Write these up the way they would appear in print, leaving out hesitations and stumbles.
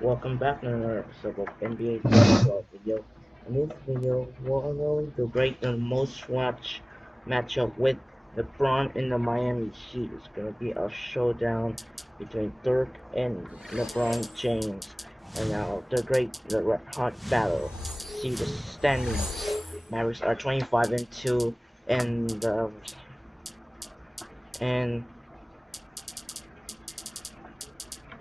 Welcome back to another episode of NBA basketball video. In this video, we're going to break the most watched matchup with LeBron and the Miami Heat. It's going to be a showdown between Dirk and LeBron James. And now the red hot battle. See the standings. Mavericks are 25-2, and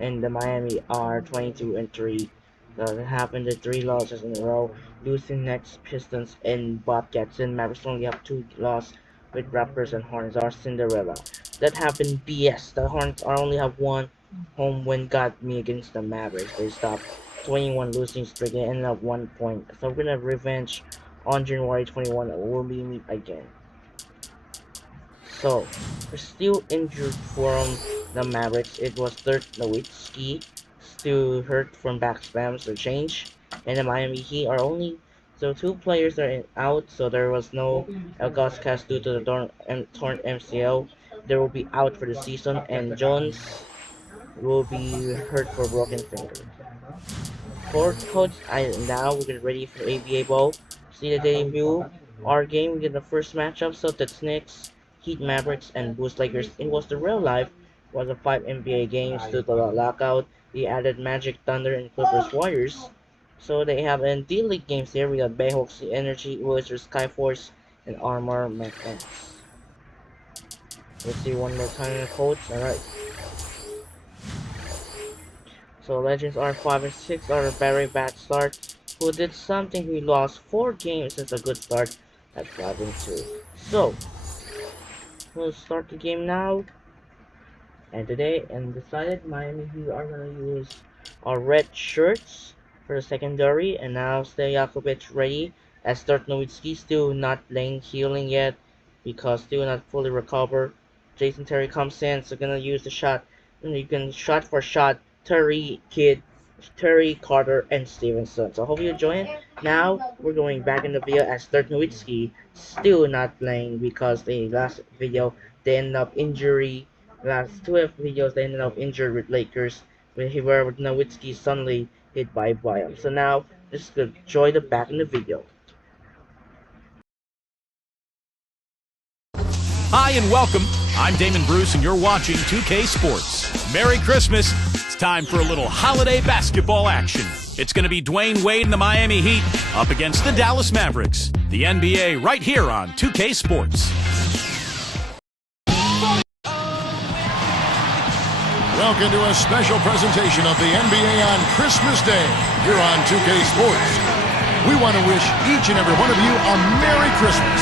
and the Miami are 22-3. That happened to 3 losses in a row, losing next Pistons and Bobcats, and Mavericks only have 2 losses with Raptors and Hornets are Cinderella. That happened BS. The Hornets only have one home win got me against the Mavericks. They stopped 21 losing streak and ended up 1 point. So we're gonna revenge on January 21. We'll be meet again. So, we're still injured from the Mavericks. It was Dirk Nowitzki, still hurt from back spams or change. And the Miami Heat are only so 2 players are out, so there was no Elgauskas due to the torn MCL. They will be out for the season, and Jones will be hurt for broken finger. For coach, now we're getting ready for ABA Bowl. See the debut. Our game, we get the first matchup, so that's Knicks, Heat Mavericks, and Bulls Lakers. It was the real life, was the 5 NBA games due to the lockout. They added Magic, Thunder, and Clippers Warriors. So they have an D-League games here. We got Bayhawks, Energy, Wizards, Skyforce, and Armor Mechanics. Let's see one more time in the coach. Alright. So Legends are 5-6 are a very bad start. Who did something? We lost 4 games since a good start at 5-2. So we'll start the game now. And today, decided Miami Heat are gonna use our red shirts for the secondary, and now Stojakovic ready as Dirk Nowitzki still not playing healing yet because still not fully recovered. Jason Terry comes in, so gonna use the shot, and you can shot for shot Terry Carter, and Stevenson. So hope you enjoy it. Now we're going back in the video as Dirk Nowitzki still not playing because the last video they ended up injury. Last 2 videos they ended up injured with Lakers where Nowitzki suddenly hit by him. So now let's enjoy the back in the video. Hi and welcome. I'm Damon Bruce and you're watching 2K Sports. Merry Christmas. It's time for a little holiday basketball action. It's going to be Dwayne Wade and the Miami Heat up against the Dallas Mavericks. The NBA right here on 2K Sports. Welcome to a special presentation of the NBA on Christmas Day here on 2K Sports. We want to wish each and every one of you a Merry Christmas.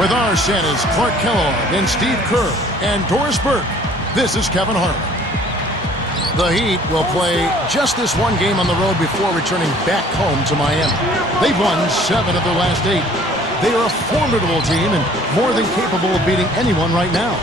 With our Santas Clark Kellogg and Steve Kerr and Doris Burke, this is Kevin Harlan. The Heat will play just this one game on the road before returning back home to Miami. They've won 7 of their last 8. They are a formidable team and more than capable of beating anyone right now.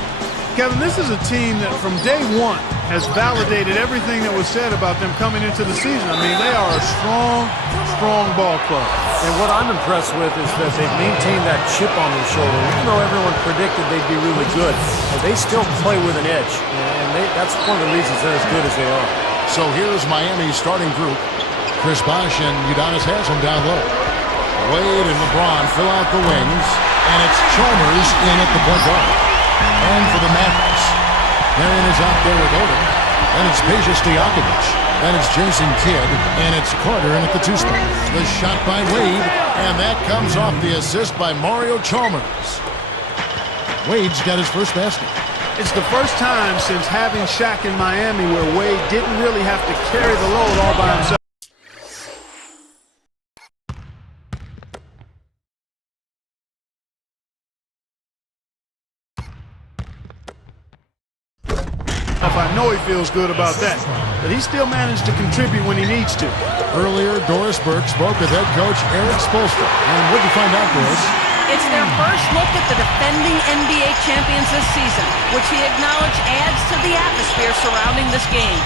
Kevin, this is a team that from day one has validated everything that was said about them coming into the season. I mean, they are a strong ball club. And what I'm impressed with is that they've maintained that chip on their shoulder. Even though everyone predicted they'd be really good, they still play with an edge. And that's one of the reasons they're as good as they are. So here's Miami's starting group. Chris Bosh and Udonis Haslem down low. Wade and LeBron fill out the wings. And it's Chalmers in at the point guard. And for the Mavericks, Marion is out there with Odom. And it's Peja Stojakovic. And it's Jason Kidd. And it's Carter in at the 2 spot. The shot by Wade. And that comes off the assist by Mario Chalmers. Wade's got his first basket. It's the first time since having Shaq in Miami where Wade didn't really have to carry the load all by himself. I know he feels good about that, but he still managed to contribute when he needs to. Earlier, Doris Burke spoke with head coach Eric Spoelstra. And what did you find out, Doris? It's their first look at the defending NBA champions this season, which he acknowledged adds to the atmosphere surrounding this game.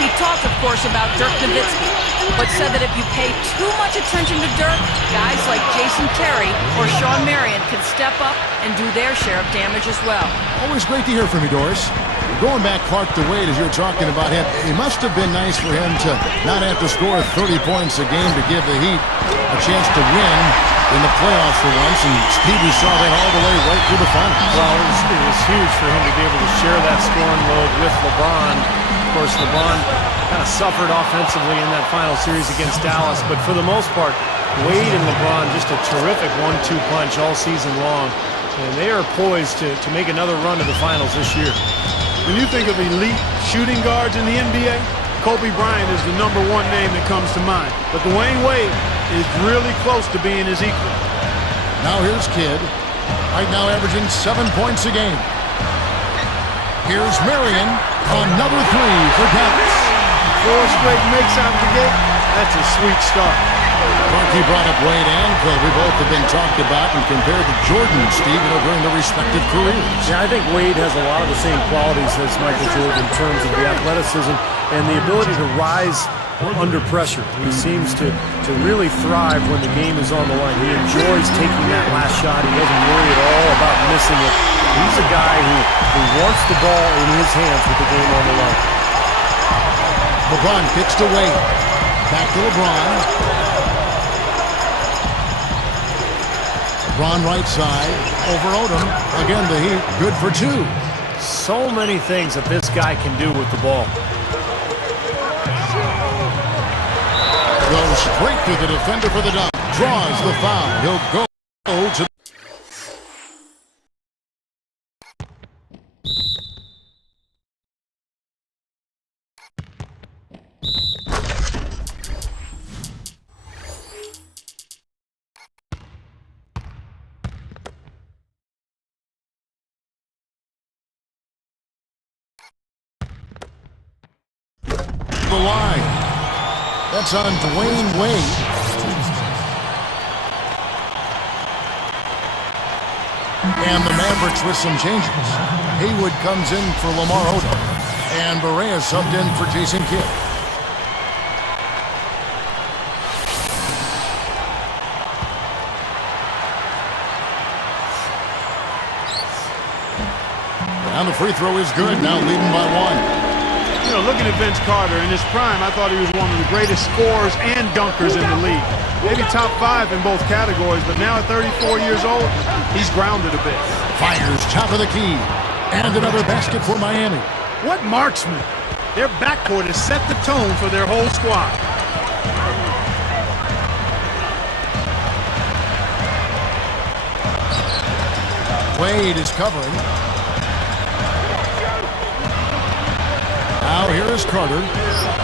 He talked, of course, about Dirk Nowitzki, but said that if you pay too much attention to Dirk, guys like Jason Terry or Shawn Marion can step up and do their share of damage as well. Always great to hear from you, Doris. Going back, Clark, to Wade, as you were talking about him, it must have been nice for him to not have to score 30 points a game to give the Heat a chance to win in the playoffs for once, and Stevie saw that all the way right through the finals. Well, it was huge for him to be able to share that scoring load with LeBron. Of course, LeBron kind of suffered offensively in that final series against Dallas, but for the most part, Wade and LeBron just a terrific 1-2 punch all season long, and they are poised to make another run to the finals this year. When you think of elite shooting guards in the NBA, Kobe Bryant is the #1 name that comes to mind. But Dwayne Wade is really close to being his equal. Now here's Kidd, right now averaging 7 points a game. Here's Marion, another three for Dallas. 4 straight makes out the gate. That's a sweet start. Markey brought up Wade and Kobe. Both have been talked about and compared to Jordan, Steve, during their respective careers. Yeah, I think Wade has a lot of the same qualities as Michael Jordan in terms of the athleticism and the ability to rise under pressure. He seems to really thrive when the game is on the line. He enjoys taking that last shot. He doesn't worry at all about missing it. He's a guy who wants the ball in his hands with the game on the line. LeBron kicks to Wade. Back to LeBron. LeBron right side over Odom. Again, the Heat good for 2. So many things that this guy can do with the ball. Goes straight to the defender for the dunk. Draws the foul. He'll go to the line. That's on Dwayne Wade. And the Mavericks with some changes. Haywood comes in for Lamar Odom. And Barea subbed in for Jason Kidd. And the free throw is good. Now leading by 1. You know, looking at Vince Carter in his prime, I thought he was one of the greatest scorers and dunkers in the league. Maybe top 5 in both categories, but now at 34 years old, he's grounded a bit. Fires top of the key. And another basket for Miami. What marksman! Their backcourt has set the tone for their whole squad. Wade is covering. Now here is Carter.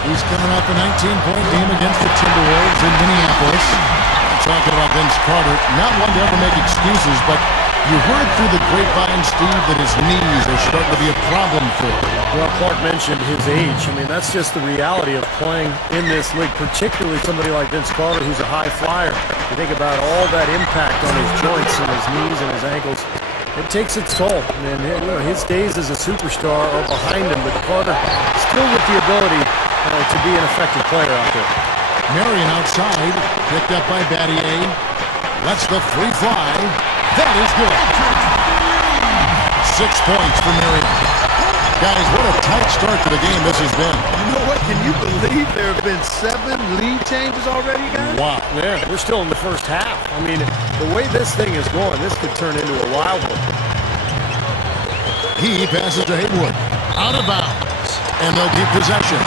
He's coming up a 19-point game against the Timberwolves in Minneapolis. Talking about Vince Carter, not one to ever make excuses, but you heard through the grapevine, Steve, that his knees are starting to be a problem for him. Well, Clark mentioned his age. I mean, that's just the reality of playing in this league, particularly somebody like Vince Carter, who's a high flyer. You think about all that impact on his joints and his knees and his ankles. It takes its toll. And you know, his days as a superstar are behind him, but Carter still with the ability to be an effective player out there. Marion outside, picked up by Battier. Lets the free fly. That is good. 6 points for Marion. Guys, what a tight start to the game this has been. You know what? Can you believe there have been 7 lead changes already, guys? Wow. Yeah, we're still in the first half. I mean, the way this thing is going, this could turn into a wild one. He passes to Haywood. Out of bounds. And they'll keep possession.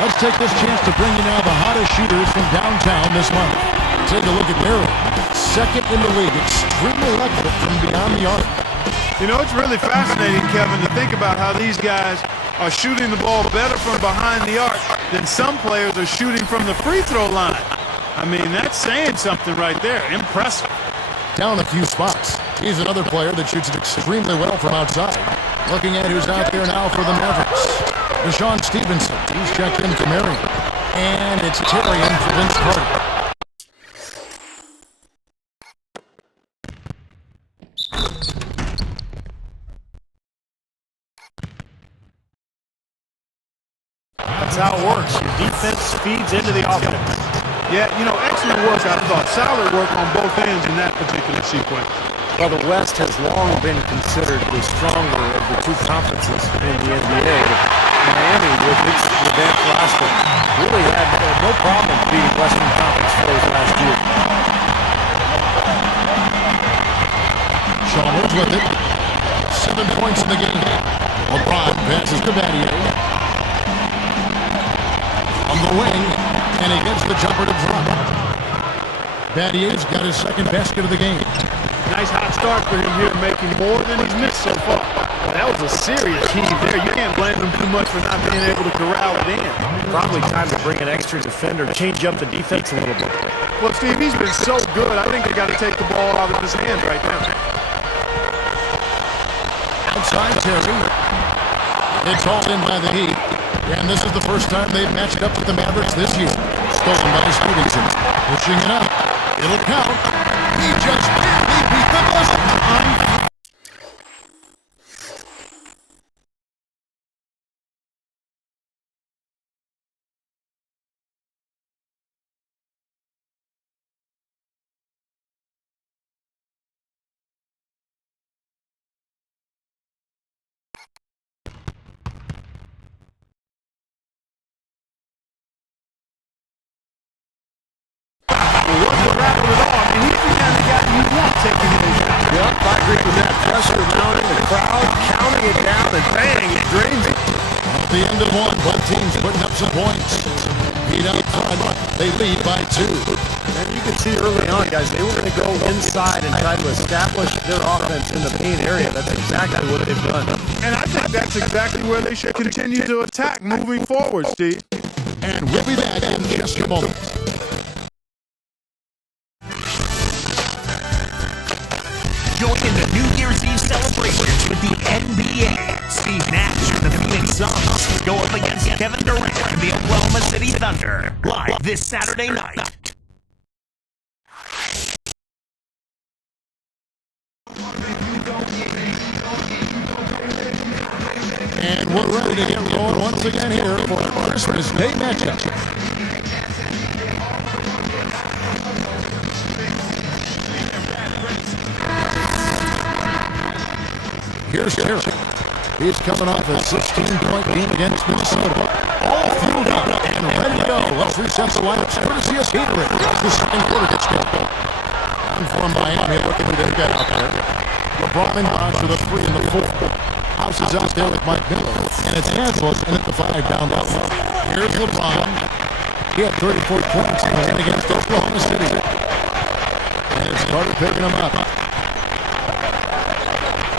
Let's take this chance to bring you now the hottest shooters from downtown this month. Take a look at Marion. Second in the league. Extremely accurate from beyond the arc. You know, it's really fascinating, Kevin, to think about how these guys are shooting the ball better from behind the arc than some players are shooting from the free throw line. I mean, that's saying something right there. Impressive. Down a few spots. He's another player that shoots it extremely well from outside. Looking at who's out there now for the Mavericks. Deshaun Stevenson. He's checked in for Marion. And it's Terry in for Vince Carter. That's how it works. Your defense feeds into the offense. Yeah, you know, excellent work, I thought. Solid work on both ends in that particular sequence. Well, the West has long been considered the stronger of the two conferences in the NBA. But Miami, with its advanced roster, really had no problem beating Western Conference foes last year. Chalmers with it. 7 points in the game. LeBron passes to Battier. On the wing, and he gets the jumper to drop. Battier's got his second basket of the game. Nice hot start for him here, making more than he's missed so far. That was a serious heave there. You can't blame him too much for not being able to corral it in. Probably time to bring an extra defender, change up the defense a little bit. Well, Steve, he's been so good. I think they got to take the ball out of his hands right now. Outside Terry. It's hauled in by the Heat. And this is the first time they've matched up with the Mavericks this year. Stolen by Stevenson. Pushing it up. It'll count. He just barely beat the buzzer. What's the rap with it all? I mean, he's the kind of guy you want taking those shots. Yep, I agree with that. Pressure mounting, the crowd counting it down, and bang, it drains it. At the end of one, both teams putting up some points. Heat out front. They lead by 2. And you can see early on, guys, they were going to go inside and try to establish their offense in the paint area. That's exactly what they've done. And I think that's exactly where they should continue to attack moving forward, Steve. And we'll be back in just a moment. Join in the New Year's Eve celebrations with the NBA. Steve Nash and the Phoenix Suns go up against Kevin Durant and the Oklahoma City Thunder live this Saturday night. And we're ready to get going once again here for the Christmas Day matchup. Here's Terry. He's coming off a 16-point game against Minnesota. All fueled up and ready to go. Let's reset the lineups courtesy of Gatorade as the second quarter gets going. And for Miami, look at who they've got out there. LeBron and Bosh with a 3 in the 4. House is out there with Mike Miller. And it's Angelo in at the 5 down low. Here's LeBron. He had 34 points in the win against Oklahoma City. And it's Carter picking him up.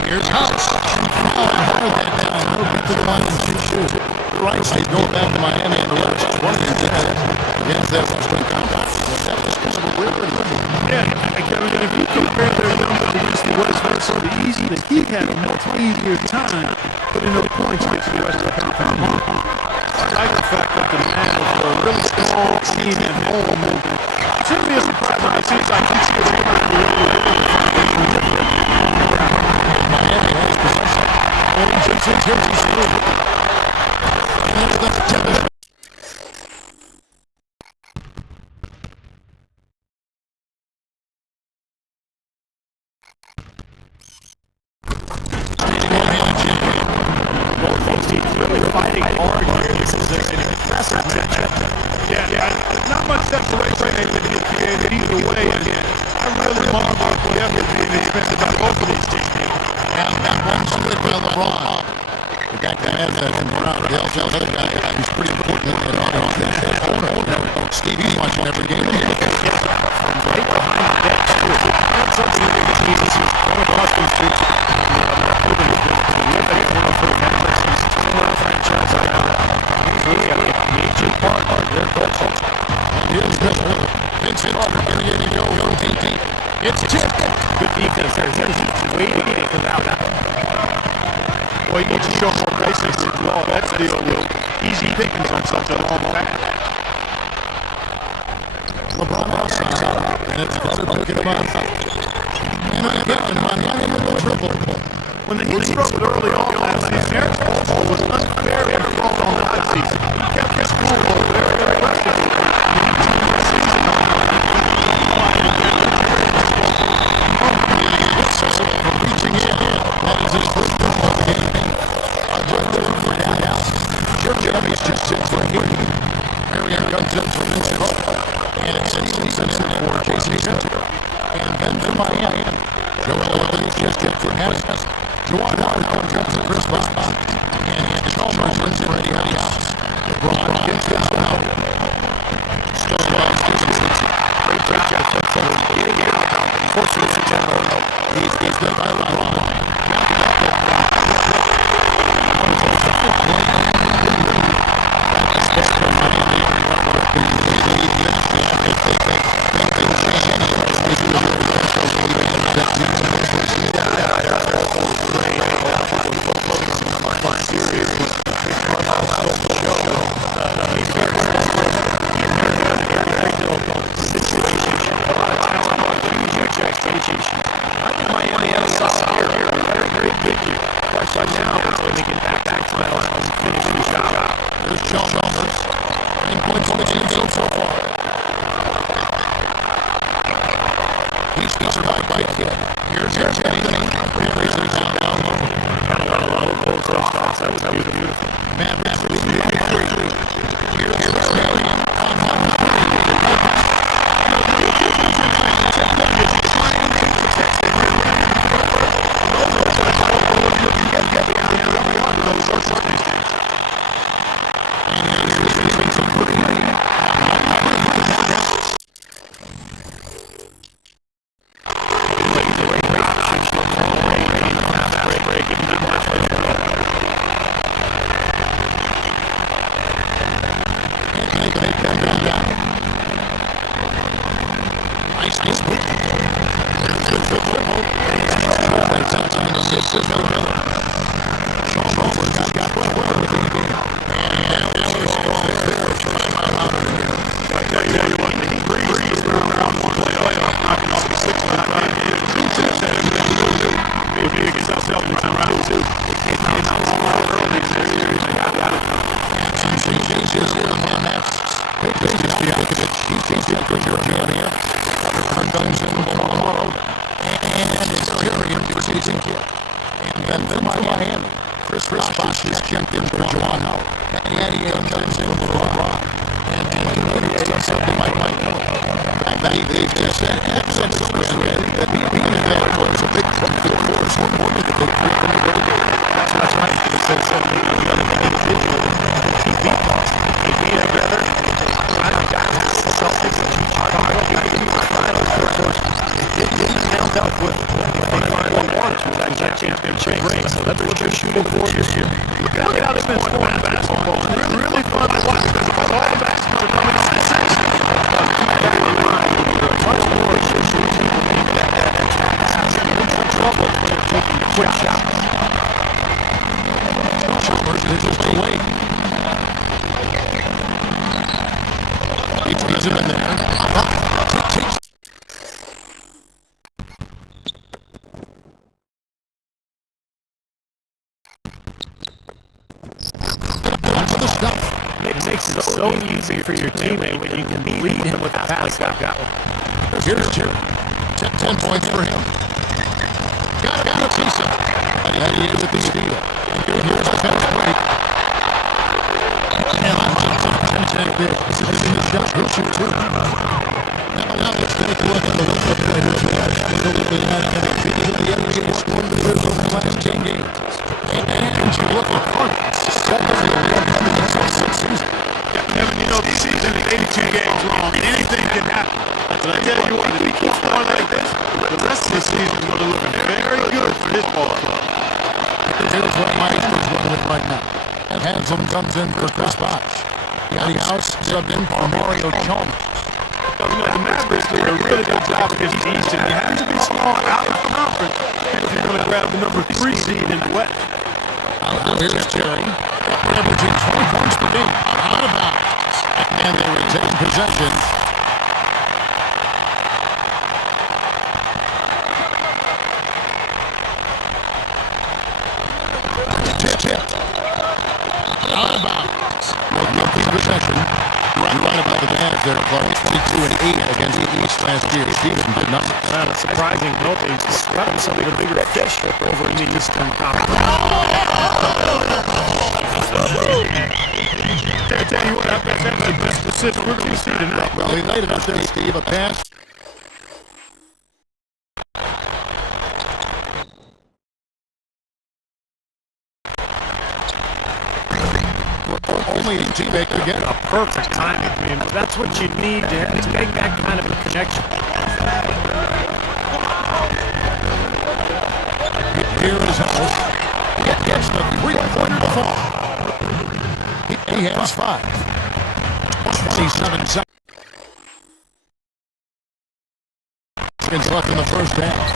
Here's House. Hard that down. No get to the line and shoot. The right side going back to Miami and the left 20 and 10 against that Western Conference. That was kind of a weird one. Yeah, Kevin, if you compare their numbers against the West Minnesota easy, the Heat had a much easier time putting up points against the Western Conference. I like the fact that the Mavs were a really strong team at home. It shouldn't be a surprise when it seems like each year they're trying to really Miami has possession. Only Jason Terry's through. And there's the Kevin. Both these teams really fighting hard here. This is an impressive matchup. Yeah, not much separation able to get created either way. I really marvel at the effort being expended by both of these teams. And that one split by LeBron. The guy has that in Brown. The other guy, he's pretty important in on that. Stevie's watching every game. From right behind the bench, too. That's something that the team is unaccustomed to. We have been one of the Mavericks. He's still our franchise right now. He's really a major part of their culture. And here's Miller. Vincent Carter getting it to go. It's tipped. Good defense there. He's waiting to come out. Well, you need to show more basics as well. That's the deal with easy pickings on such a long path. LeBron outside. And it's Carter picking him up. And again, Miami with the triple. When the Heat struggled early on last season, Eric Spoelstra was unfair and thrown on the hot season. He kept his cool very aggressively. The Heat team this season comes in for Vince Carter. And Stevenson in for Jason Center. And then for Miami, Joel Evans just kept for Hess. Juwan Howard comes in for Chris Bosh. And Chalmers in for Eddie House. LeBron gets in for Howard. Still lost Stevenson. Great job getting out. Fortunately for General, he's been by LeBron. There's John Chalmers. 9 points in the game so far. He's right by Kid. Here's Anthony. Here's the down low. That was beautiful. Man, that's really great. Here's Australian. And then for Miami, Chris Bosh is checked in for Juwan Howard. And Eddie comes in for LeBron. And Eddie does something like they just said accents of Chris Eddie that being available is a big profit for us. We're more than the big three from the big game. That's right. He said something individual. He beat Boston. He beat together. I don't got the Celtics and Chicago. He beat the finals for us. It didn't end up with they finally won that championship ring. So that's what they're shooting for this year. Look at how they've been scoring basketball. And they're really fun to watch because all the basketball coming on sensation. Much more associated team that in trouble when they're taking quick shots. Chalmers is just away. He brings him in there. It makes it so easy for your teammate when you can lead him with a pass like that one. Here's Jerry. 10 points for him. Got a piece of it. And he is at the steal. Here's the fast break. And I'm this is the shot. He'll shoot two. Now let's take a look at the list of players who have absolutely had MVP of the NBA scoring the over the last 10 games. And you look at Carter. Second in the NBA season. Kevin, you know, this season is 82 games long, and anything can happen. But I tell you what, if he keeps going like this, the rest of the season is going to look very good for this ball club. Here's what Mike is running with right now. And Handsome comes in for Chris Bosh. Eddie House subbed in for Mario Chalmers. You know, the Mavericks did a really good job against the East, and you have to be small out of the conference if you're going to grab the number 3 seed in the West. Now here's Jerry. Averaging 20 points per game. Out of bounds. And they retain possession. Tipped. Out of bounds. With possession. Right about the Mavs there, Clark. 22-8 against the East last year. Steven did nothing. On a surprising note, they described some of the bigger fish over in the Eastern Conference. tell you what, I bet that's the best assist we're going to see tonight. Well, he laid it up there, Steve, a pass. Only teammate could get A perfect timing. I mean, that's what you need to make that kind of a connection. Here is House. He gets the three-pointer to fall. He has 5. 27 seconds left in the first half.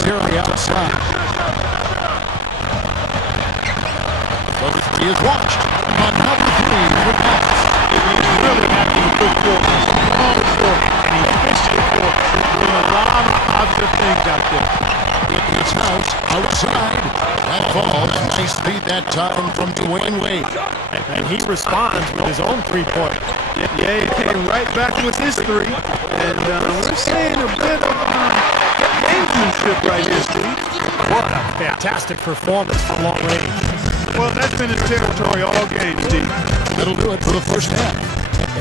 Terry outside. He is watched. Another 3 for pass. He's really having a good quarter. Long quarter. And he finished the quarter. Doing a lot of positive things out there. It's House outside. That falls. Nice beat that time from Dwayne Wade. And he responds with his own three-pointer. Yeah, he came right back with his 3. And we're seeing a bit of gamesmanship right here, Steve. What a fantastic performance from long range. Well, that's been his territory all game, Steve. That'll do it for the first half.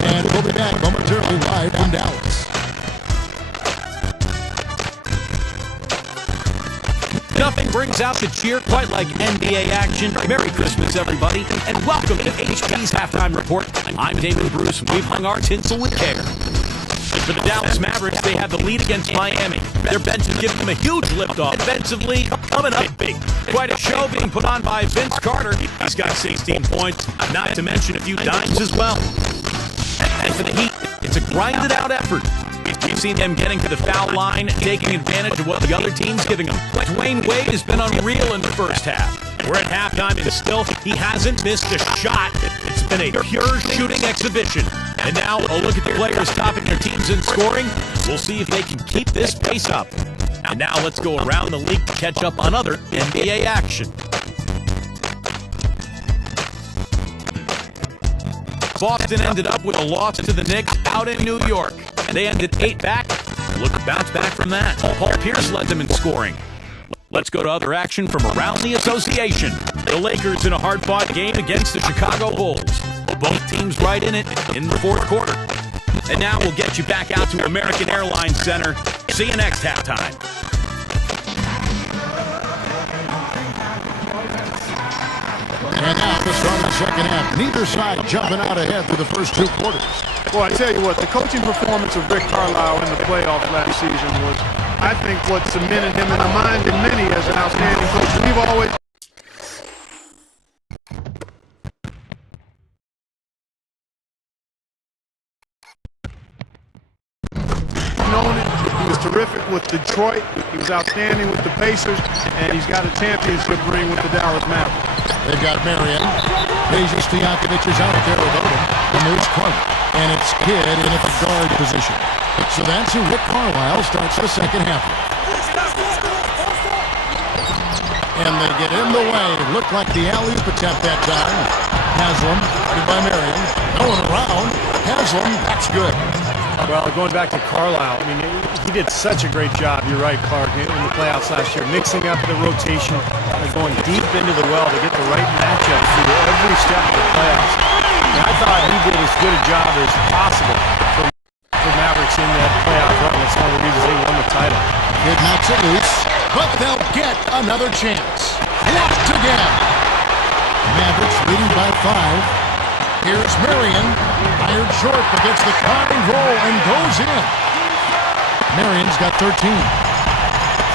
And we'll be back momentarily live in Dallas. Nothing brings out the cheer quite like NBA action. Merry Christmas, everybody, and welcome to HP's Halftime Report. I'm Damon Bruce, and we've hung our tinsel with care. For the Dallas Mavericks, they have the lead against Miami. Their bench is giving them a huge liftoff. Defensively, coming up big. Quite a show being put on by Vince Carter. He's got 16 points, not to mention a few dimes as well. And for the Heat, it's a grinded-out effort. We've seen them getting to the foul line, taking advantage of what the other team's giving them. Dwayne Wade has been unreal in the first half. We're at halftime, and still, he hasn't missed a shot. It's been a pure shooting exhibition. And now, a look at the players topping their teams in scoring. We'll see if they can keep this pace up. And now, let's go around the league to catch up on other NBA action. Boston ended up with a loss to the Knicks out in New York. And they ended 8 back. Look to bounce back from that. Paul Pierce led them in scoring. Let's go to other action from around the association. The Lakers in a hard-fought game against the Chicago Bulls. Both teams right in it in the fourth quarter. And now we'll get you back out to American Airlines Center. See you next halftime. And now to start the second half. Neither side jumping out ahead through the first 2 quarters. Well, I tell you what, the coaching performance of Rick Carlisle in the playoffs last season was, I think, what cemented him in the mind of many as an outstanding coach. We've always known it. He was terrific with Detroit. He was outstanding with the Pacers, and he's got a championship ring with the Dallas Mavericks. They've got Marion. Peja Stojakovic is out there with Odom. And there's Clark. And it's Kidd in at the guard position. So that's who Rick Carlisle starts the second half with. And they get in the way. Looked like the alley-oop attempt that time. Haslam, guarded by Marion. Going around. Haslam, that's good. Well, going back to Carlisle, I mean, he did such a great job, you're right, Clark, in the playoffs last year, mixing up the rotation, going deep into the well to get the right matchup through every step of the playoffs. And I thought he did as good a job as possible for Mavericks in that playoff run. That's one of the reasons they won the title. Kid knocks it loose, but they'll get another chance. Blocked again. Mavericks leading by 5. Here's Marion, fired short, but gets the kind roll and goes in. Marion's got 13.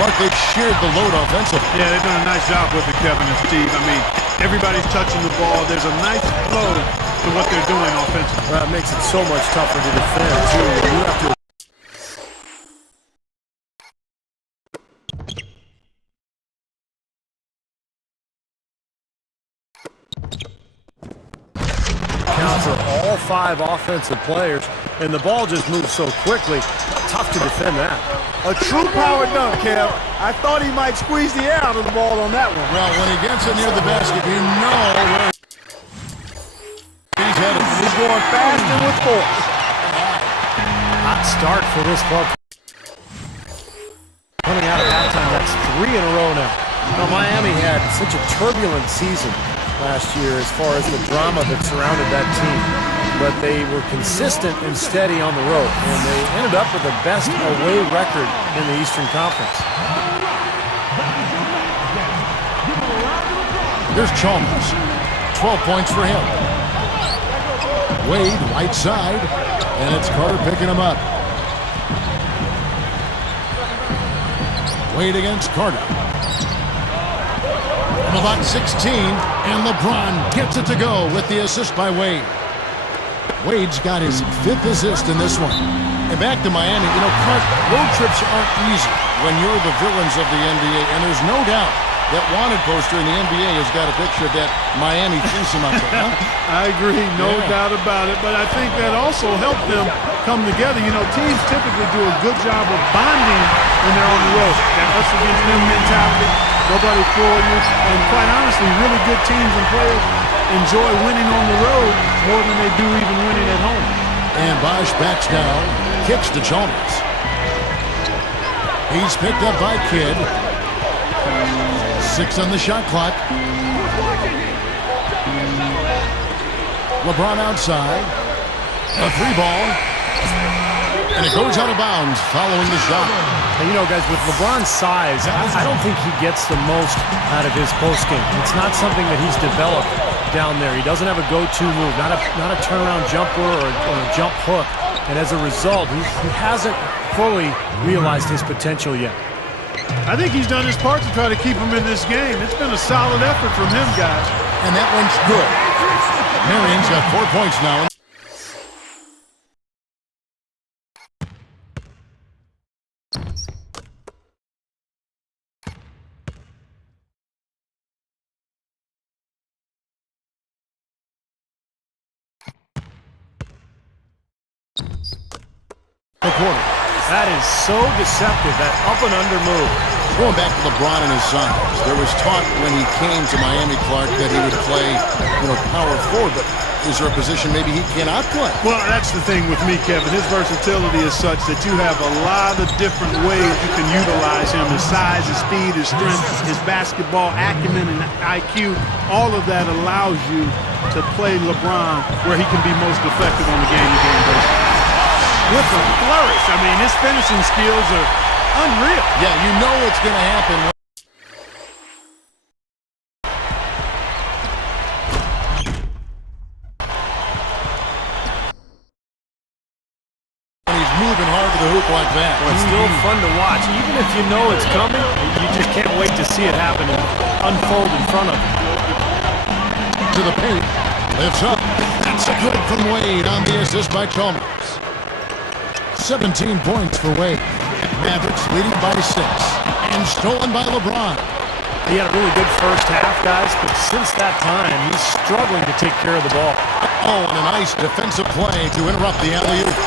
Clark, they've shared the load offensively. Yeah, they've done a nice job with it, Kevin and Steve. I mean, everybody's touching the ball. There's a nice flow to what they're doing offensively. That makes it so much tougher to defend, too. You have to for all 5 offensive players, and the ball just moves so quickly. Tough to defend that. A true power dunk, Kev. I thought he might squeeze the air out of the ball on that one. Well, when he gets it near the basket, you know where he's headed. He's going fast and with force. Hot start for this club. Coming out of halftime, that's 3 in a row now. Now, Miami had such a turbulent season. last year as far as the drama that surrounded that team. But they were consistent and steady on the road, and they ended up with the best away record in the Eastern Conference. Here's Chalmers. 12 points for him. Wade, right side, and it's Carter picking him up. Wade against Carter. From about 16, and LeBron gets it to go with the assist by Wade. Wade's got his 5th assist in this one. And back to Miami, you know, road trips aren't easy when you're the villains of the NBA, and there's no doubt that wanted poster in the NBA has got a picture of that Miami threesome out there, huh? I agree, no doubt about it, but I think that also helped them come together. You know, teams typically do a good job of bonding when they're on the road. That us against them mentality, nobody for you, and quite honestly, really good teams and players enjoy winning on the road more than they do even winning at home. And Bosch backs down, kicks to Chalmers. He's picked up by Kidd. 6 on the shot clock. LeBron outside. A 3 ball. And it goes out of bounds following the shot. And you know, guys, with LeBron's size, I don't think he gets the most out of his postgame. It's not something that he's developed down there. He doesn't have a go-to move, not a turnaround jumper or a jump hook. And as a result, he hasn't fully realized his potential yet. I think he's done his part to try to keep him in this game. It's been a solid effort from him, guys. And that one's good. Marion's got 4 points now. The quarter. That is so deceptive, that up and under move. Going back to LeBron and his size, there was talk when he came to Miami, Clark, that he would play, you know, power forward, but is there a position maybe he cannot play? Well, that's the thing with me, Kevin. His versatility is such that you have a lot of different ways you can utilize him. His size, his speed, his strength, his basketball acumen and IQ, all of that allows you to play LeBron where he can be most effective on the game-to-game basis. With a flourish. I mean, his finishing skills are unreal. Yeah, you know what's going to happen. When he's moving hard to the hoop like that. Well, it's still fun to watch. Even if you know it's coming, you just can't wait to see it happen and unfold in front of you. To the paint. Lifts up. That's a good from Wade on the assist by Chalmers. 17 points for Wade. Mavericks leading by 6. And stolen by LeBron. He had a really good first half, guys, but since that time, he's struggling to take care of the ball. Oh, and a nice defensive play to interrupt the alley-oop.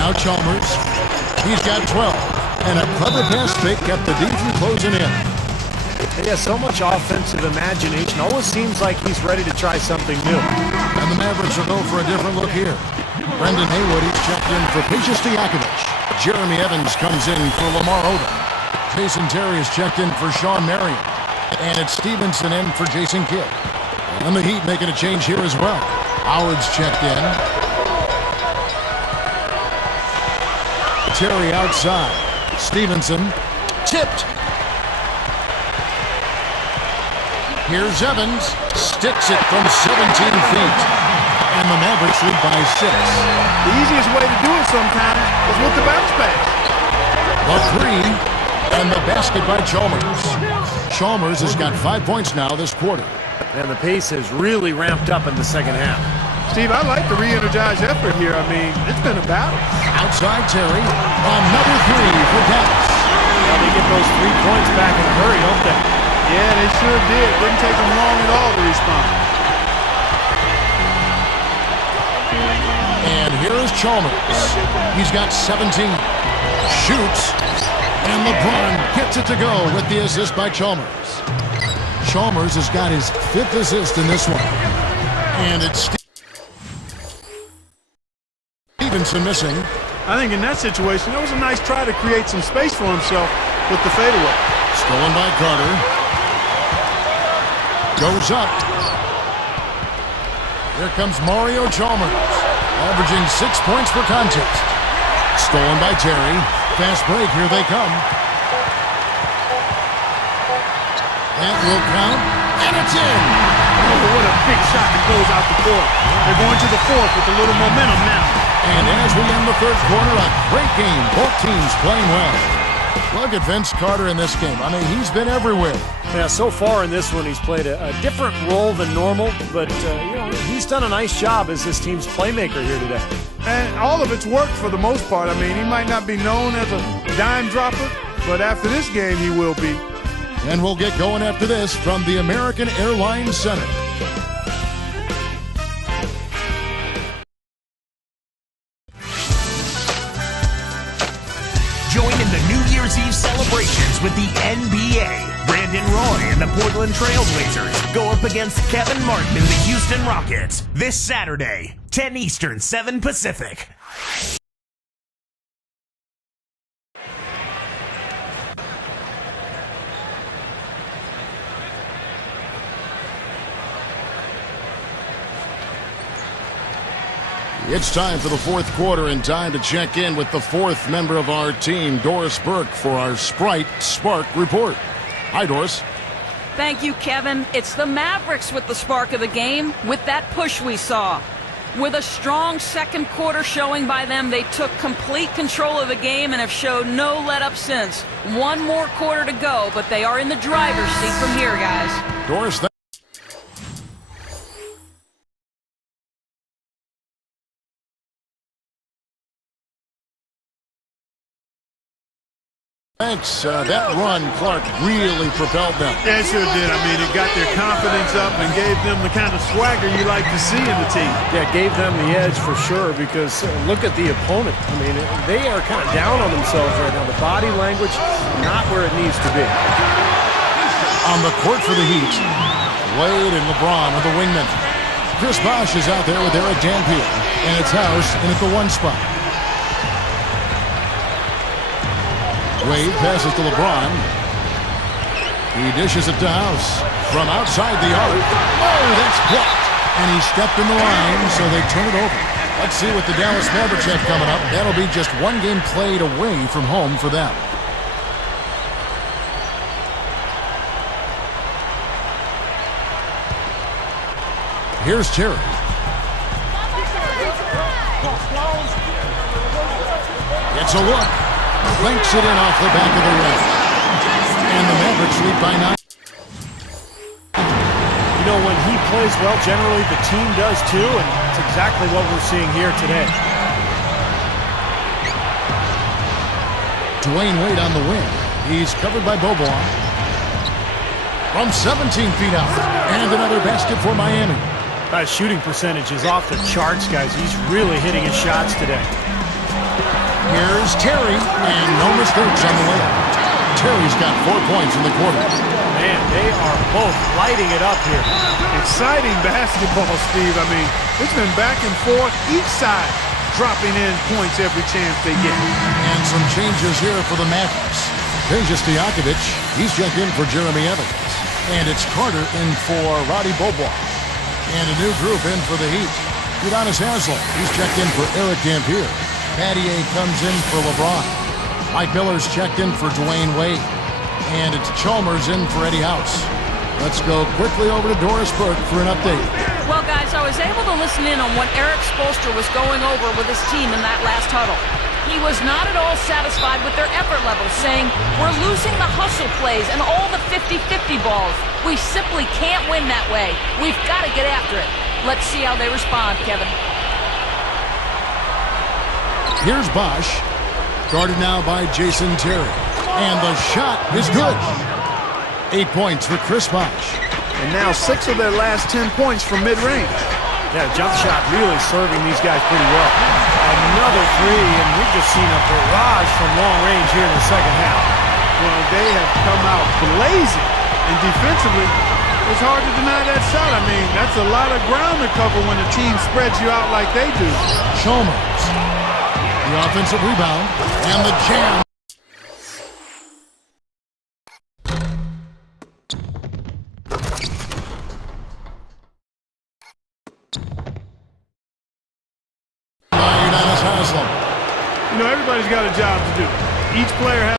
Now Chalmers. He's got 12. And a clever pass fake kept the defense closing in. He has so much offensive imagination. Always seems like he's ready to try something new. And the Mavericks will go for a different look here. Brendan Haywood, he's checked in for Peja Stojakovic. Jeremy Evans comes in for Lamar Odom. Jason Terry is checked in for Sean Marion. And it's Stevenson in for Jason Kidd. And the Heat making a change here as well. Howard's checked in. Terry outside. Stevenson tipped. Here's Evans, sticks it from 17 feet. And the Mavericks lead by 6. The easiest way to do it sometimes is with the bounce pass. The 3, and the basket by Chalmers. Chalmers has got 5 points now this quarter. And the pace has really ramped up in the second half. Steve, I like the re-energized effort here. I mean, it's been a battle. Outside Terry, another 3 for Dallas. Now they get those 3 points back in a hurry, don't they? Yeah, they sure did. Didn't take them long at all to respond. And here is Chalmers. He's got 17. Shoots. And LeBron gets it to go with the assist by Chalmers. Chalmers has got his 5th assist in this one. And it's Stevenson missing. I think in that situation, that was a nice try to create some space for himself with the fadeaway. Stolen by Carter. Goes up. Here comes Mario Chalmers, averaging 6 points per contest. Stolen by Terry. Fast break, here they come. That will count, and it's in. Oh, what a big shot to close out the fourth. They're going to the fourth with a little momentum now. And as we end the third quarter, a great game. Both teams playing well. Look at Vince Carter in this game. I mean, he's been everywhere. Yeah, so far in this one, he's played a different role than normal, but he's done a nice job as this team's playmaker here today. And all of it's worked for the most part. I mean, he might not be known as a dime dropper, but after this game, he will be. And we'll get going after this from the American Airlines Center. Join in the New Year's Eve celebrations with the NBA. Brandon Roy and the Portland Trail Blazers go up against Kevin Martin and the Houston Rockets this Saturday, 10 Eastern, 7 Pacific. It's time for the fourth quarter and time to check in with the fourth member of our team, Doris Burke, for our Sprite Spark Report. Hi, Doris. Thank you, Kevin. It's the Mavericks with the spark of the game, with that push we saw. With a strong second quarter showing by them, they took complete control of the game and have showed no let-up since. One more quarter to go, but they are in the driver's seat from here, guys. Doris, thanks. That run, Clark, really propelled them. Yeah, it sure did. I mean, it got their confidence up and gave them the kind of swagger you like to see in the team. Yeah, gave them the edge for sure because look at the opponent. I mean, they are kind of down on themselves right now. The body language, not where it needs to be. On the court for the Heat, Wade and LeBron are the wingmen. Chris Bosh is out there with Eric Dampier, and it's House in at the one spot. Wade passes to LeBron. He dishes it to House. From outside the arc. Oh, that's blocked. And he stepped in the line, so they turn it over. Let's see what the Dallas Mavericks have coming up. That'll be just one game played away from home for them. Here's Terry. It's a look. Clinks it in off the back of the rim. And the Mavericks lead by 9. You know, when he plays well, generally the team does too, and it's exactly what we're seeing here today. Dwayne Wade on the wing. He's covered by Boboan. From 17 feet out. And another basket for Miami. That shooting percentage is off the charts, guys. He's really hitting his shots today. Here's Terry, and no mistakes on the layup. Terry's got 4 points in the quarter. Man, they are both lighting it up here. Exciting basketball, Steve. I mean, it's been back and forth, each side dropping in points every chance they get. And some changes here for the Mavericks. Peja Stojakovic, he's checked in for Jeremy Evans. And it's Carter in for Roddy Bobois. And a new group in for the Heat. Udonis Haslem, he's checked in for Eric Dampier. Pattier comes in for LeBron. Mike Miller's checked in for Dwayne Wade. And it's Chalmers in for Eddie House. Let's go quickly over to Doris Burke for an update. Well, guys, I was able to listen in on what Eric Spoelstra was going over with his team in that last huddle. He was not at all satisfied with their effort levels, saying, we're losing the hustle plays and all the 50-50 balls. We simply can't win that way. We've got to get after it. Let's see how they respond, Kevin. Here's Bosh, guarded now by Jason Terry. And the shot is good. 8 points for Chris Bosh. And now 6 of their last 10 points from mid-range. Yeah, jump shot really serving these guys pretty well. Another three, and we've just seen a barrage from long range here in the second half. Well, they have come out blazing, and defensively, it's hard to deny that shot. I mean, that's a lot of ground to cover when a team spreads you out like they do. Chalmers, the offensive rebound, and the jam. Everybody's got a job to do. Each player has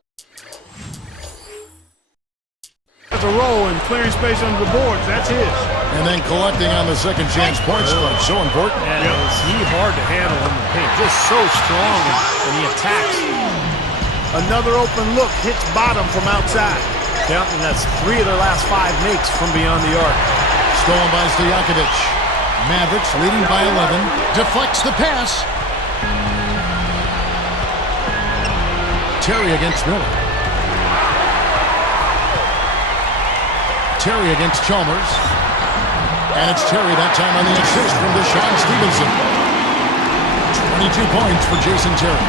a role in clearing space under the boards. That's his. And then collecting on the second chance points clutch. So important. And is he hard to handle in the paint. Just so strong when he attacks. Another open look hits bottom from outside. Yeah, and that's 3 of their last 5 makes from beyond the arc. Stolen by Stojakovic. Mavericks leading by 11. Deflects the pass. Terry against Miller. Terry against Chalmers. And it's Terry that time on the assist from Deshaun Stevenson. 22 points for Jason Terry.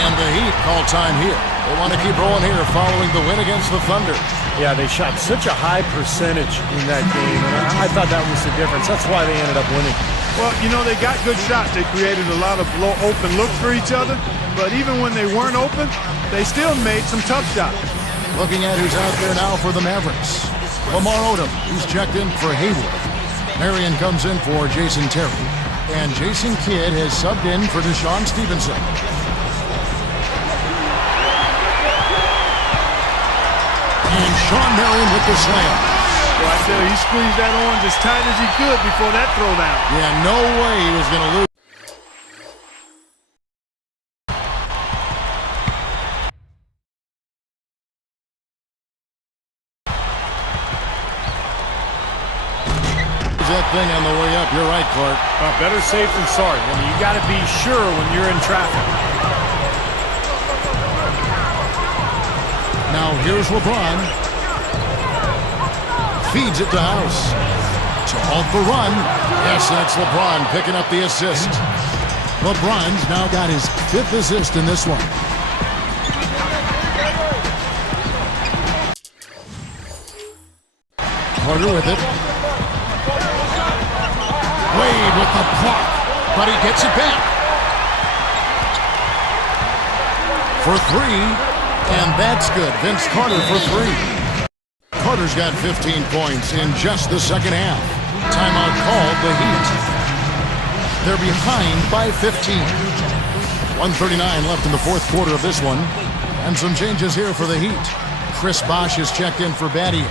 And the Heat call time here. They want to keep rolling here following the win against the Thunder. Yeah, they shot such a high percentage in that game, and I thought that was the difference. That's why they ended up winning. Well, you know, they got good shots. They created a lot of open looks for each other, but even when they weren't open, they still made some tough shots. Looking at who's out there now for the Mavericks. Lamar Odom, who's checked in for Hayward. Marion comes in for Jason Terry. And Jason Kidd has subbed in for Deshaun Stevenson. And Sean Marion with the slam. Well, I tell you, he squeezed that orange as tight as he could before that throwdown. Yeah, no way he was going to lose. That thing on the way up. You're right, Clark. Better safe than sorry. I mean, you got to be sure when you're in traffic. Now here's LeBron. Feeds it to House. To halt the run. Yes, that's LeBron picking up the assist. LeBron's now got his 5th assist in this one. Carter with it. Wade with the block, but he gets it back. For 3, and that's good. Vince Carter for 3. Carter's got 15 points in just the second half. Timeout called the Heat. They're behind by 15. 1:39 left in the 4th quarter of this one. And some changes here for the Heat. Chris Bosh is checked in for Batty.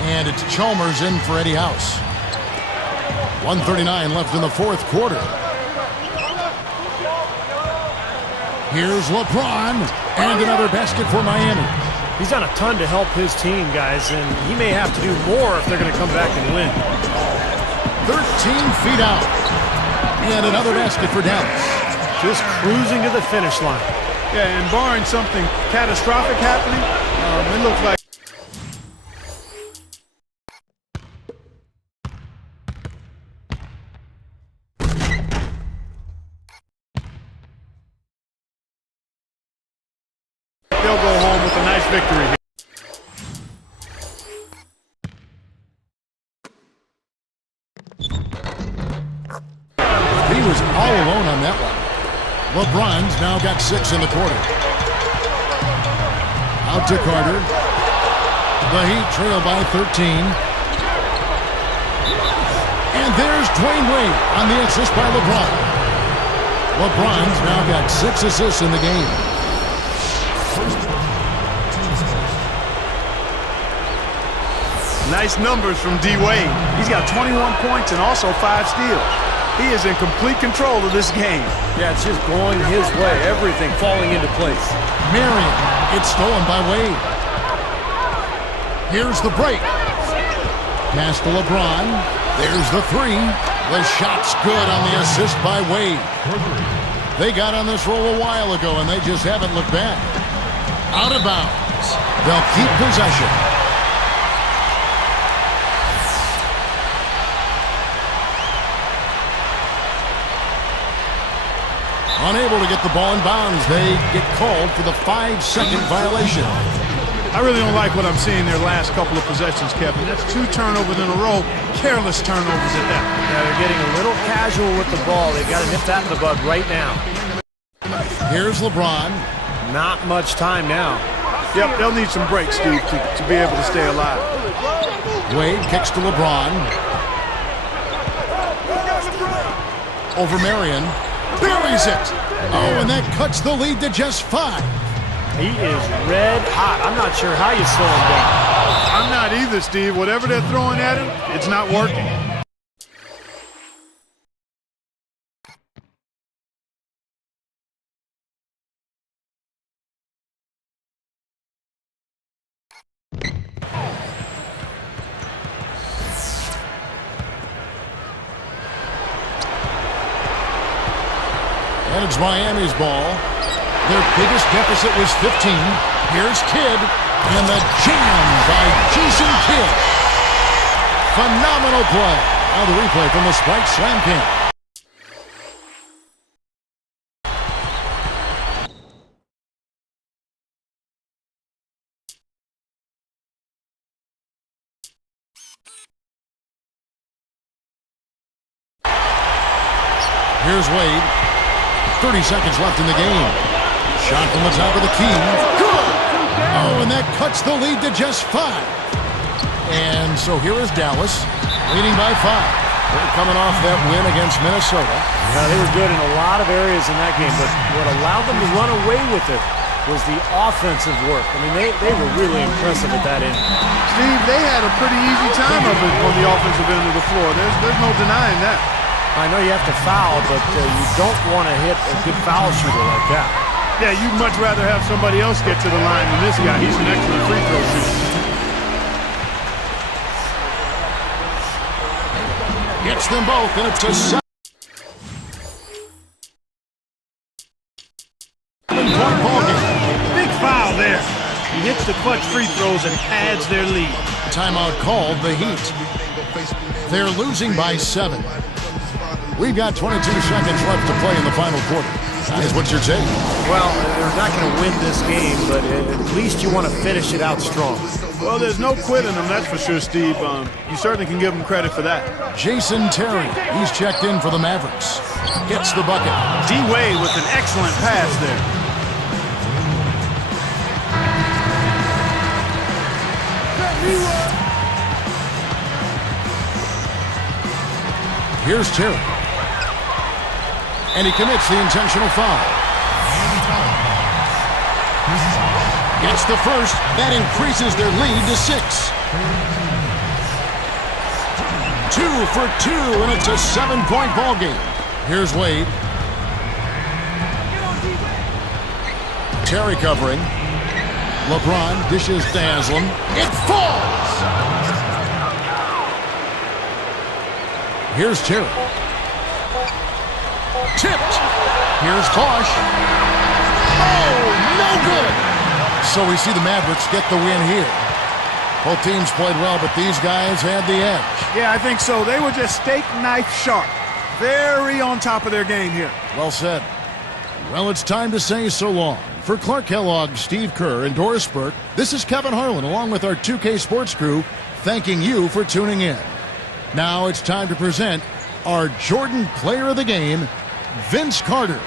And it's Chalmers in for Eddie House. 1:39 left in the 4th quarter. Here's LeBron, and another basket for Miami. He's done a ton to help his team, guys, and he may have to do more if they're going to come back and win. 13 feet out, and another basket for Dallas. Just cruising to the finish line. Yeah, and barring something catastrophic happening, it looks like they'll go home with a nice victory here. He was all alone on that one. LeBron's now got 6 in the quarter. Out to Carter. The Heat trail by 13. And there's Dwayne Wade on the assist by LeBron. LeBron's now got 6 assists in the game. Nice numbers from D. Wade. He's got 21 points and also 5 steals. He is in complete control of this game. Yeah, it's just going his way. Everything falling into place. Marion, it's stolen by Wade. Here's the break. Pass to LeBron. There's the 3. The shot's good on the assist by Wade. They got on this roll a while ago, and they just haven't looked back. Out of bounds. They'll keep possession. Unable to get the ball in bounds. They get called for the 5-second violation. I really don't like what I'm seeing their last couple of possessions, Kevin. That's 2 turnovers in a row, careless turnovers at that. Yeah, they're getting a little casual with the ball. They've got to nip that in the bud right now. Here's LeBron. Not much time now. Yep, they'll need some breaks, Steve, to be able to stay alive. Wade kicks to LeBron. Over Marion. buries it. Oh, and that cuts the lead to just 5. He is red hot. I'm not sure how you slow him down. I'm not either, Steve. Whatever they're throwing at him, it's not working. And it's Miami's ball. Their biggest deficit was 15. Here's Kidd, and the jam by Jason Kidd. Phenomenal play. Now the replay from the Spike Slam Camp. Here's Wade. 30 seconds left in the game. Shot from the top of the key. Good! Oh, and that cuts the lead to just 5. And so here is Dallas, leading by 5. They're coming off that win against Minnesota. Yeah, they were good in a lot of areas in that game, but what allowed them to run away with it was the offensive work. I mean, they were really impressive at that end. Steve, they had a pretty easy time of it on the offensive end of the floor. There's no denying that. I know you have to foul, but you don't want to hit a good foul shooter like that. Yeah, you'd much rather have somebody else get to the line than this guy. He's an excellent free throw shooter. Gets them both, and it's a 7-point ball game. Big foul there. He hits the clutch free throws and adds their lead. Timeout called, the Heat. They're losing by 7. We've got 22 seconds left to play in the final quarter. Guys, what's your take? Well, they're not going to win this game, but at least you want to finish it out strong. Well, there's no quitting them, that's for sure, Steve. You certainly can give them credit for that. Jason Terry, he's checked in for the Mavericks. Gets the bucket. D-Wade with an excellent pass there. Here's Terry. And he commits the intentional foul. Gets the first. That increases their lead to 6. 2 for 2, and it's a 7-point ball game. Here's Wade. Terry covering. LeBron dishes to Haslam. It falls! Here's Terry. Tipped. Here's Bosch. Oh, no good! So we see the Mavericks get the win here. Both teams played well, but these guys had the edge. Yeah, I think so. They were just steak knife sharp. Very on top of their game here. Well said. Well, it's time to say so long. For Clark Kellogg, Steve Kerr, and Doris Burke, this is Kevin Harlan along with our 2K Sports crew, thanking you for tuning in. Now it's time to present our Jordan Player of the Game, Vince Carter.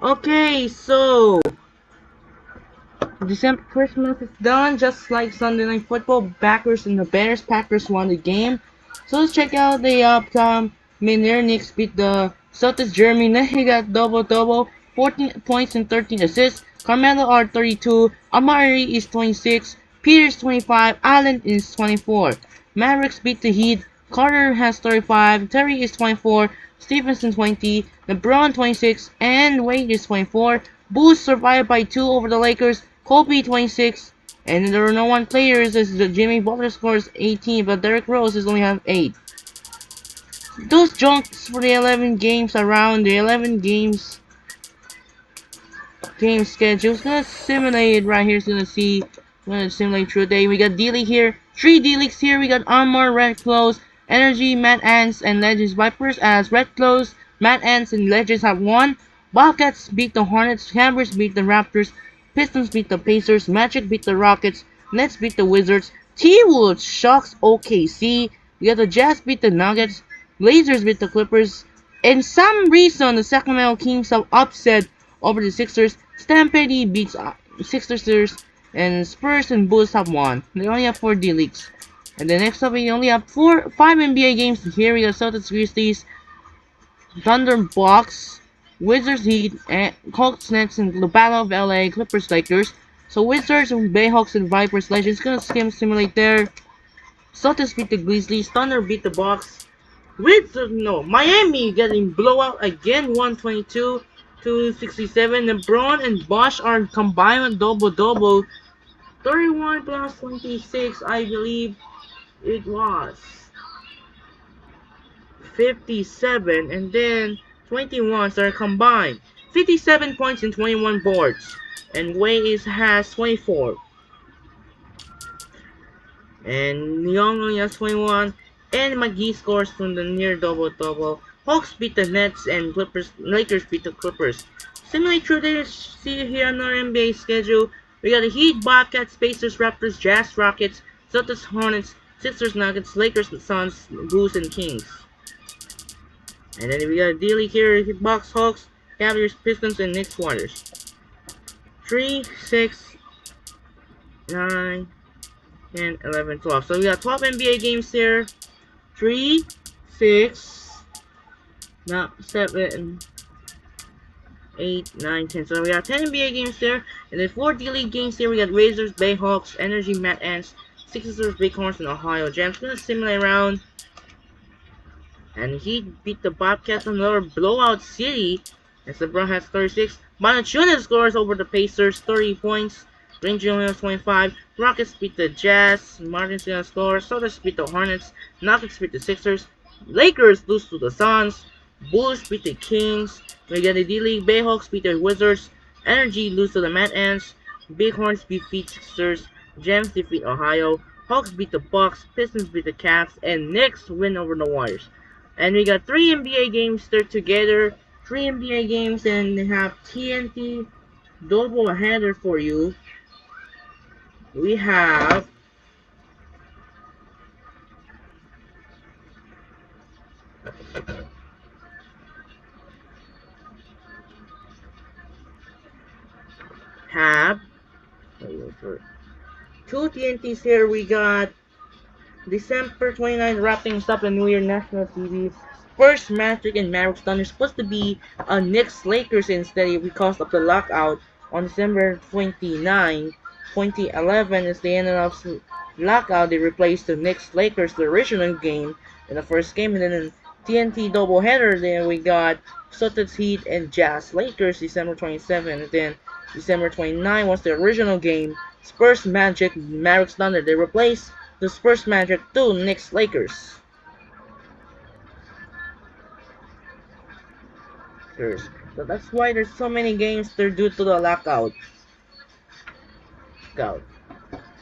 Okay, so December Christmas is done, just like Sunday Night Football. Packers and the Bears. Packers won the game. So let's check out the uptime. Miner Knicks beat the Celtics. Jeremy Nehy got double-double, 14 points and 13 assists. Carmelo are 32. Amari is 26. Peters 25. Allen is 24. Mavericks beat the Heat. Carter has 35. Terry is 24. Stevenson 20. LeBron 26. And Wade is 24. Bulls survived by 2 over the Lakers. Kobe 26. And there are no one players as the Jimmy Butler scores 18, but Derrick Rose is only have 8. Those junks for the 11 games around the 11 games game schedule. It's gonna simulate right here. It's gonna simulate through day. We got D-League here, 3 D-Leagues here. We got Armor, Red Clothes, Energy, Mad Ants, and Legends Vipers. As Red Clothes, Mad Ants, and Legends have won. Wildcats beat the Hornets, Hammers beat the Raptors, Pistons beat the Pacers, Magic beat the Rockets, Nets beat the Wizards, T-Wolves shocks OKC. We got the Jazz beat the Nuggets, Blazers beat the Clippers. In some reason, the Sacramento Kings have upset over the Sixers. Stampede beats Sixers, and Spurs and Bulls have won. They only have 4 D-Leagues. And then next up, we only have 5 NBA games. Here we got Celtics, Grizzlies, Thunder, Bucks, Wizards, Heat, and Hawks, Nets, and the Battle of LA, Clippers, Lakers. So Wizards, and Bayhawks, and Vipers, Legends. Gonna simulate there. Celtics beat the Grizzlies. Thunder beat the Bucks. Miami getting blowout again, 122 to 67. LeBron and Bosh are combined double-double, 31 plus 26, I believe it was 57, and then 21 are combined, 57 points and 21 boards, and Wade has 24. And Young only has 21, and McGee scores from the near double-double. Hawks beat the Nets, and Lakers beat the Clippers. Simulate through this, see here on our NBA schedule. We got the Heat, Bobcats, Pacers, Raptors, Jazz, Rockets, Celtics, Hornets, Sixers, Nuggets, Lakers, Suns, Bulls, and Kings. And then we got a D-League here, Bucks, Hawks, Cavaliers, Pistons, and Knicks, Warriors. 3, 6, 9, 10, 11, 12. So we got 12 NBA games here. 3, 6, 7, 8, 9, 10. So we got 10 NBA games there. And then 4 D-League games here. We got Razors, Bayhawks, Energy, Mad Ants, Sixers, Bighorns, and Ohio Jams. Gonna simulate around. And he beat the Bobcats on another blowout city. As LeBron has 36. Valanciunas scores over the Pacers, 30 points. Ranger only has 25. Rockets beat the Jazz. Martin's gonna score. Celtics beat the Hornets. Nuggets beat the Sixers. Lakers lose to the Suns. Bulls beat the Kings. We got the D-League. Bayhawks beat the Wizards. Energy lose to the Mad Ants. Bighorns beat Sixers. Gems defeat Ohio. Hawks beat the Bucks. Pistons beat the Cavs. And Knicks win over the Warriors. And we got 3 NBA games there together. 3 NBA games, and they have TNT double header for you. We have have 2 TNTs here. We got December 29th, wrapping up the New Year National TV. First, Magic and Mavericks Thunder supposed to be Knicks Lakers instead because of the lockout on December 29, 2011. Is the end of lockout. They replaced the Knicks Lakers, the original game, in the first game, and then in TNT doubleheader, then we got Celtics Heat and Jazz Lakers December 27, and then December 29 was the original game. Spurs Magic Mavericks Thunder. They replaced the Spurs Magic to Knicks Lakers. So that's why there's so many games there due to the lockout.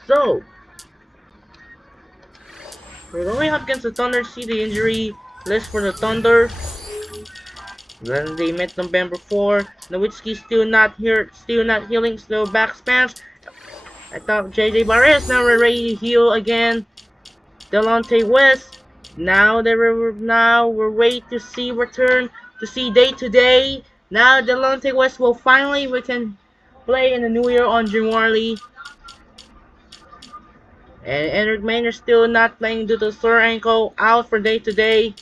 So we're going up against the Thunder. See the injury list for the Thunder. Then they met November 4. Nowitzki still not here, still not healing, still back spans. I thought JJ Barres now ready to heal again. Delonte West. Now we're waiting to see return to see day to day. Now the Delonte West will finally we can play in the new year on January. And Eric Maynard still not playing due to sore ankle, out for day to day.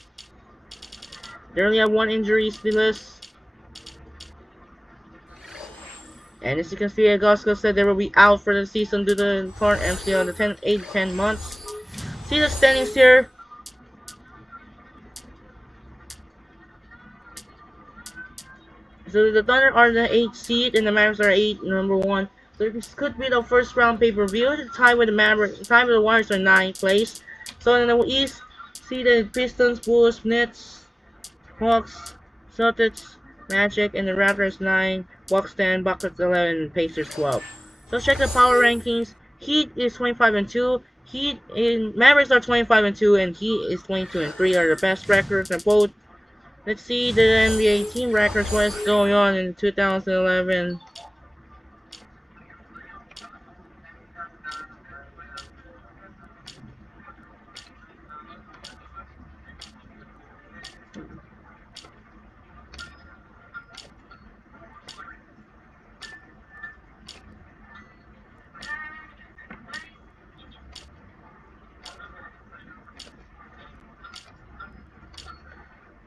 They only have one injury list. And as you can see, Agosto said they will be out for the season due to torn MCL in the 8 to 10 months. See the standings here. So the Thunder are the 8th seed and the Mavericks are number 1. So this could be the first round pay-per-view. The tie with the Mavericks, tie with the Warriors are 9th place. So in the East, see the Pistons, Bulls, Nets, Hawks, Celtics, Magic, and the Raptors 9, Bucks 10, Buckets 11, and Pacers 12. So check the power rankings. Heat is 25 and 2. Heat in Mavericks are 25 and 2, and Heat is 22 and 3 are the best records in both. Let's see the NBA team records. What's going on in 2011?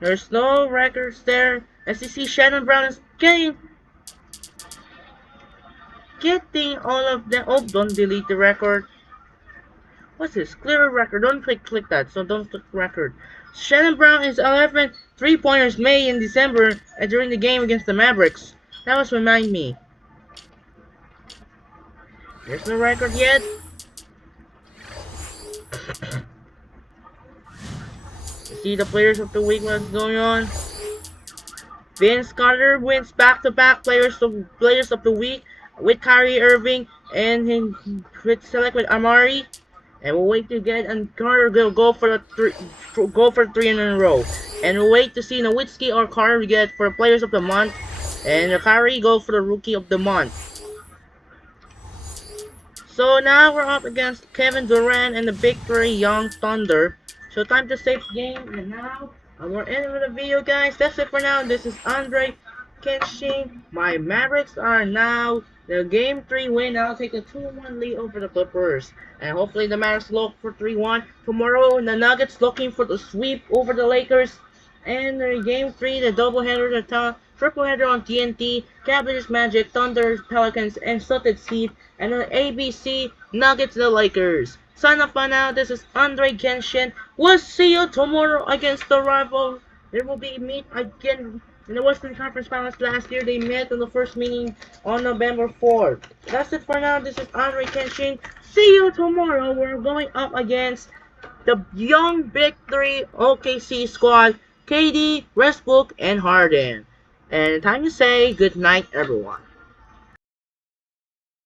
There's no records there. As you see, Shannon Brown is getting all of them. Oh, don't delete the record. What's this? Clear a record. Don't click that. So don't click record. Shannon Brown is 11 3-pointers made in December during the game against the Mavericks. That was remind me. There's no record yet. You see the players of the week. What's going on? Vince Carter wins back-to-back players of the week with Kyrie Irving and select with Amari. And we'll wait to get and Carter will go for three in a row. And we'll wait to see Nowitzki or Carter get for players of the month. And Kyrie go for the rookie of the month. So now we're up against Kevin Durant and the Big Three Young Thunder. So time to save the game, and now we're ending with the video, guys. That's it for now. This is Andre Kenshin. My Mavericks are now the game 3 win. I'll take a 2-1 lead over the Clippers. And hopefully the Mavericks look for 3-1. Tomorrow, the Nuggets looking for the sweep over the Lakers. And the game 3, the doubleheader, the triple header on TNT, Cavaliers, Magic, Thunder, Pelicans, and Celtics Heat. And the ABC, Nuggets, the Lakers. Sign off by now. This is Andre Kenshin. We'll see you tomorrow against the rival. There will be meet again in the Western Conference Finals. Last year they met in the first meeting on November 4th. That's it for now. This is Andre Kenshin. See you tomorrow. We're going up against the young Big Three OKC squad, KD, Westbrook, and Harden. And time to say good night, everyone.